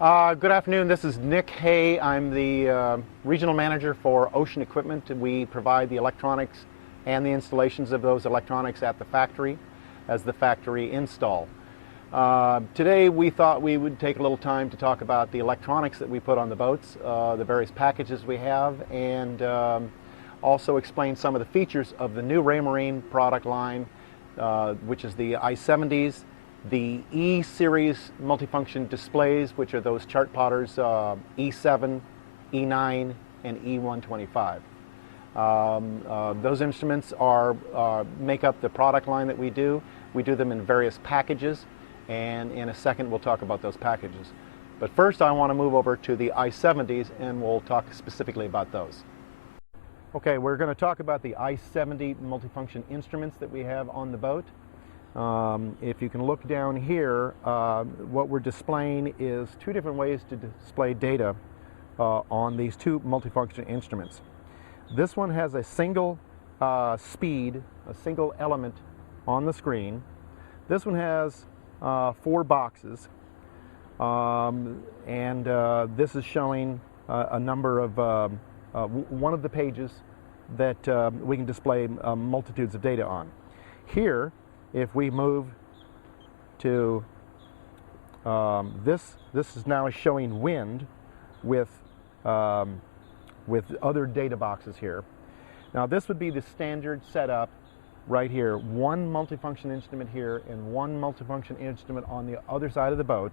Good afternoon. This is Nick Hay. I'm the regional manager for Ocean Equipment. We provide the electronics and the installations of those electronics at the factory as the factory install. Today we thought we would take a little time to talk about the electronics that we put on the boats, the various packages we have, and also explain some of the features of the new Raymarine product line, which is the i70s, the E-series multifunction displays, which are those chart plotters, E7, E9, and E125. Those instruments make up the product line that we do. We do them in various packages, and in a second we'll talk about those packages. But first I want to move over to the i70s, and we'll talk specifically about those. Okay, we're going to talk about the i70 multifunction instruments that we have on the boat. If you can look down here, what we're displaying is two different ways to display data on these two multifunction instruments. This one has a single speed, a single element on the screen. This one has 4 boxes, and this is showing a number of one of the pages that we can display multitudes of data on. Here, if we move to this is now showing wind with other data boxes here. Now this would be the standard setup right here. One multifunction instrument here and one multifunction instrument on the other side of the boat.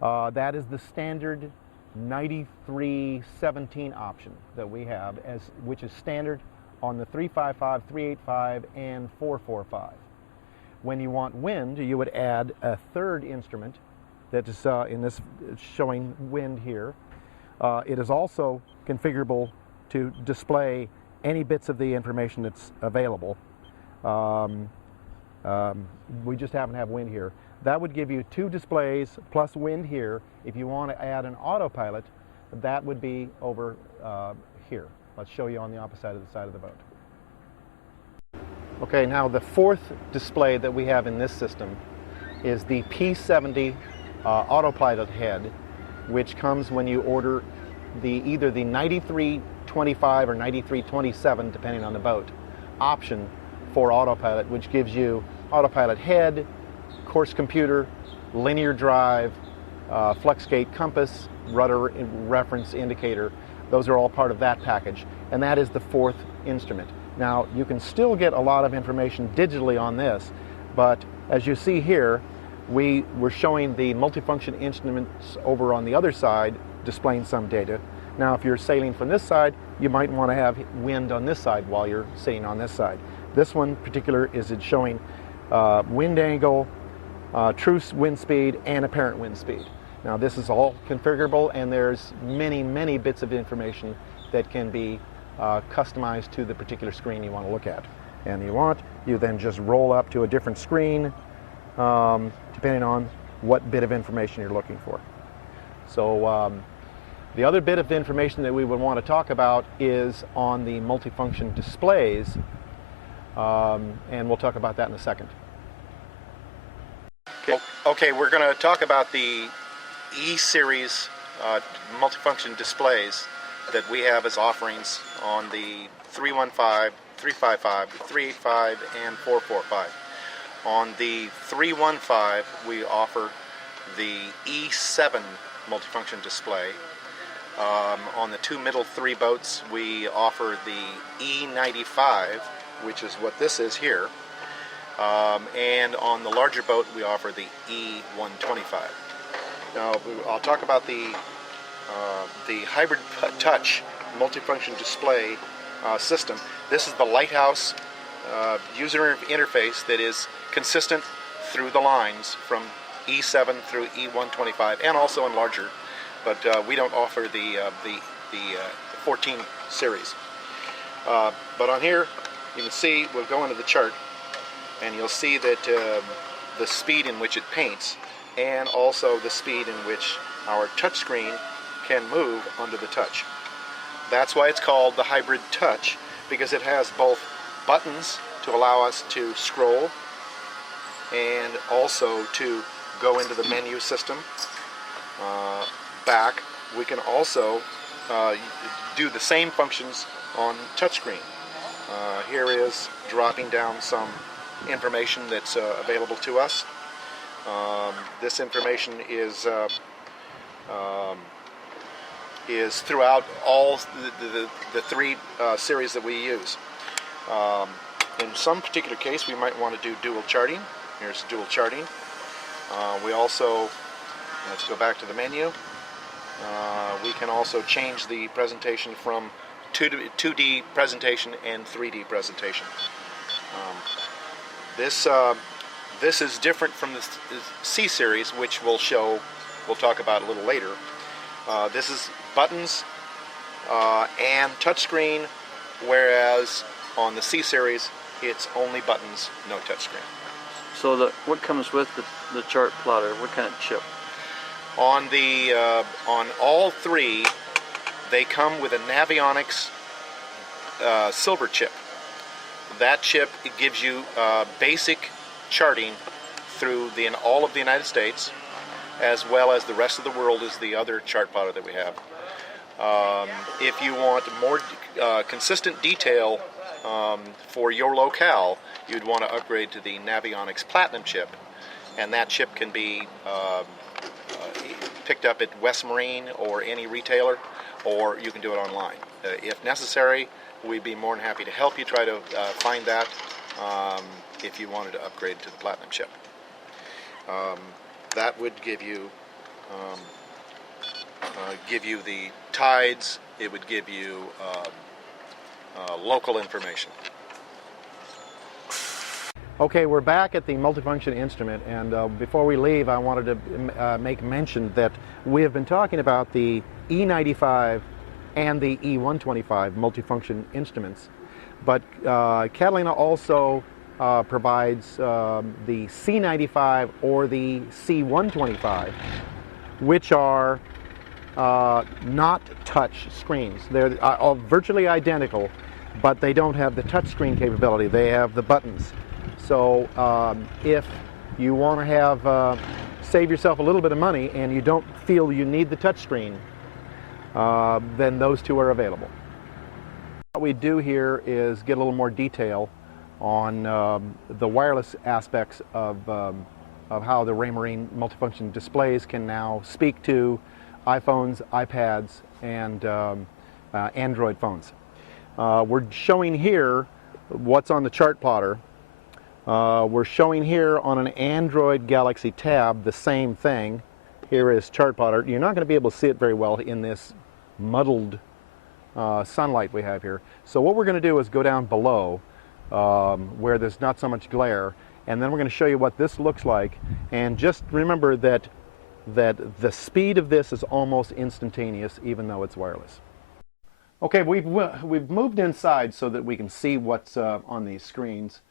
That is the standard 9317 option that we have, which is standard on the 355, 385, and 445. When you want wind, you would add a third instrument that is in this showing wind here. It is also configurable to display any bits of the information that's available. We just happen to have wind here. That would give you 2 displays plus wind here. If you want to add an autopilot, that would be over here. Let's show you on the opposite side of the boat. Okay, now the fourth display that we have in this system is the P70 autopilot head, which comes when you order either the 9325 or 9327, depending on the boat, option for autopilot, which gives you autopilot head, course computer, linear drive, flex gate compass, rudder reference indicator. Those are all part of that package, and that is the fourth instrument. Now, you can still get a lot of information digitally on this, but as you see here, we're showing the multifunction instruments over on the other side displaying some data. Now, if you're sailing from this side, you might want to have wind on this side while you're sailing on this side. This one in particular is showing wind angle, true wind speed, and apparent wind speed. Now, this is all configurable, and there's many bits of information that can be customized to the particular screen you want to look at. And you then just roll up to a different screen depending on what bit of information you're looking for. So the other bit of information that we would want to talk about is on the multifunction displays, and we'll talk about that in a second. Okay, we're going to talk about the E-series multifunction displays that we have as offerings on the 315, 355, 385, and 445. On the 315, we offer the E7 multifunction display. On the 2 middle 3 boats, we offer the E95, which is what this is here. And on the larger boat, we offer the E125. Now, I'll talk about the hybrid touch multifunction display system. This is the Lighthouse user interface that is consistent through the lines from E7 through E125, and also in larger, but we don't offer the 14 series. But on here, you can see, we'll go into the chart, and you'll see that the speed in which it paints, and also the speed in which our touchscreen can move under the touch. That's why it's called the hybrid touch, because it has both buttons to allow us to scroll and also to go into the menu system, back, we can also do the same functions on touchscreen. Here is dropping down some information that's available to us. This information is throughout all the three series that we use. In some particular case, we might want to do dual charting. Here's dual charting. We also, let's go back to the menu. We can also change the presentation from 2D presentation and 3D presentation. This is different from the C series, which we'll talk about a little later. This is buttons and touchscreen, whereas on the C series it's only buttons, no touchscreen. So what comes with the chart plotter? What kind of chip? On all three, they come with a Navionics silver chip. That chip, it gives you basic charting through all of the United States, as well as the rest of the world is the other chart plotter that we have. If you want more consistent detail for your locale, you'd want to upgrade to the Navionics Platinum chip, and that chip can be picked up at West Marine or any retailer, or you can do it online. If necessary, we'd be more than happy to help you try to find that if you wanted to upgrade to the Platinum chip. That would give you the tides. It would give you local information. Okay, we're back at the multifunction instrument, and before we leave, I wanted to make mention that we have been talking about the E95 and the E125 multifunction instruments, but Catalina also provides the C95 or the C125, which are not touch screens. They're all virtually identical, but they don't have the touch screen capability. They have the buttons. So if you want to have save yourself a little bit of money and you don't feel you need the touch screen, then those two are available. What we do here is get a little more detail on the wireless aspects of how the Raymarine multifunction displays can now speak to iPhones, iPads, and Android phones. We're showing here what's on the chart plotter. We're showing here on an Android Galaxy Tab the same thing. Here is chart plotter. You're not going to be able to see it very well in this muddled sunlight we have here. So what we're going to do is go down below where there's not so much glare, and then we're going to show you what this looks like. And just remember that the speed of this is almost instantaneous, even though it's wireless. Okay, we've moved inside so that we can see what's on these screens.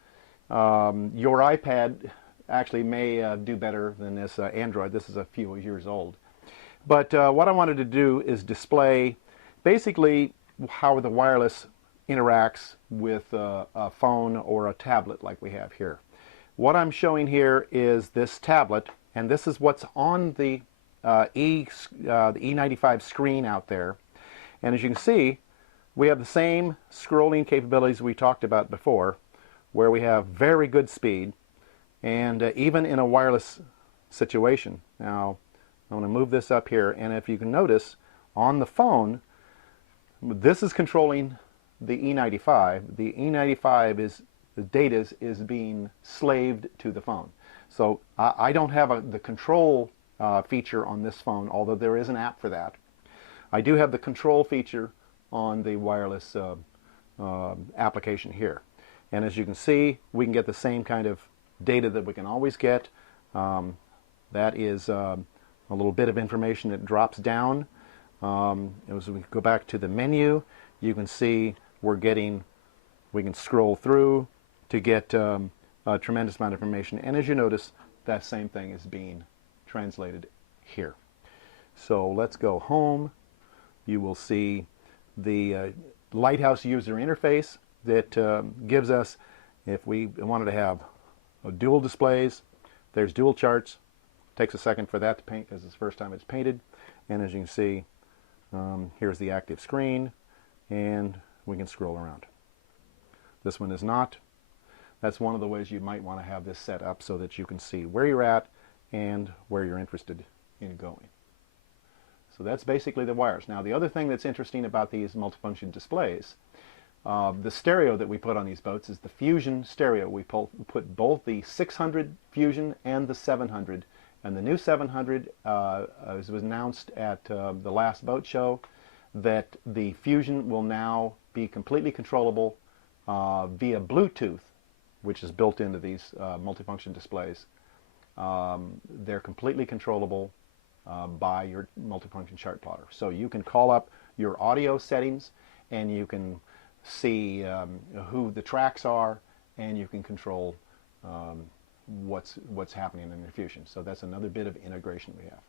Your iPad actually may do better than this Android. This is a few years old. But what I wanted to do is display basically how the wireless interacts with a phone or a tablet like we have here. What I'm showing here is this tablet, and this is what's on the E95 screen out there. And as you can see, we have the same scrolling capabilities we talked about before, where we have very good speed, and even in a wireless situation. Now, I'm going to move this up here, and if you can notice, on the phone, this is controlling the E95. The E95 is, the data is being slaved to the phone. So I don't have the control feature on this phone, although there is an app for that. I do have the control feature on the wireless application here. And as you can see, we can get the same kind of data that we can always get. That is a little bit of information that drops down. As we go back to the menu, you can see we can scroll through to get a tremendous amount of information. And as you notice, that same thing is being translated here. So let's go home. You will see the Lighthouse user interface that gives us, if we wanted to have dual displays, there's dual charts, Takes a second for that to paint because it's the first time it's painted. And as you can see, here's the active screen, and we can scroll around. This one is not. That's one of the ways you might want to have this set up so that you can see where you're at and where you're interested in going. So that's basically the wires. Now the other thing that's interesting about these multifunction displays, the stereo that we put on these boats is the Fusion stereo. We put both the 600 Fusion and the 700. And the new 700 was announced at the last boat show that the Fusion will now be completely controllable via Bluetooth, which is built into these multifunction displays. They're completely controllable by your multifunction chart plotter. So you can call up your audio settings, and you can see who the tracks are, and you can control what's happening in your Fusion. So that's another bit of integration we have.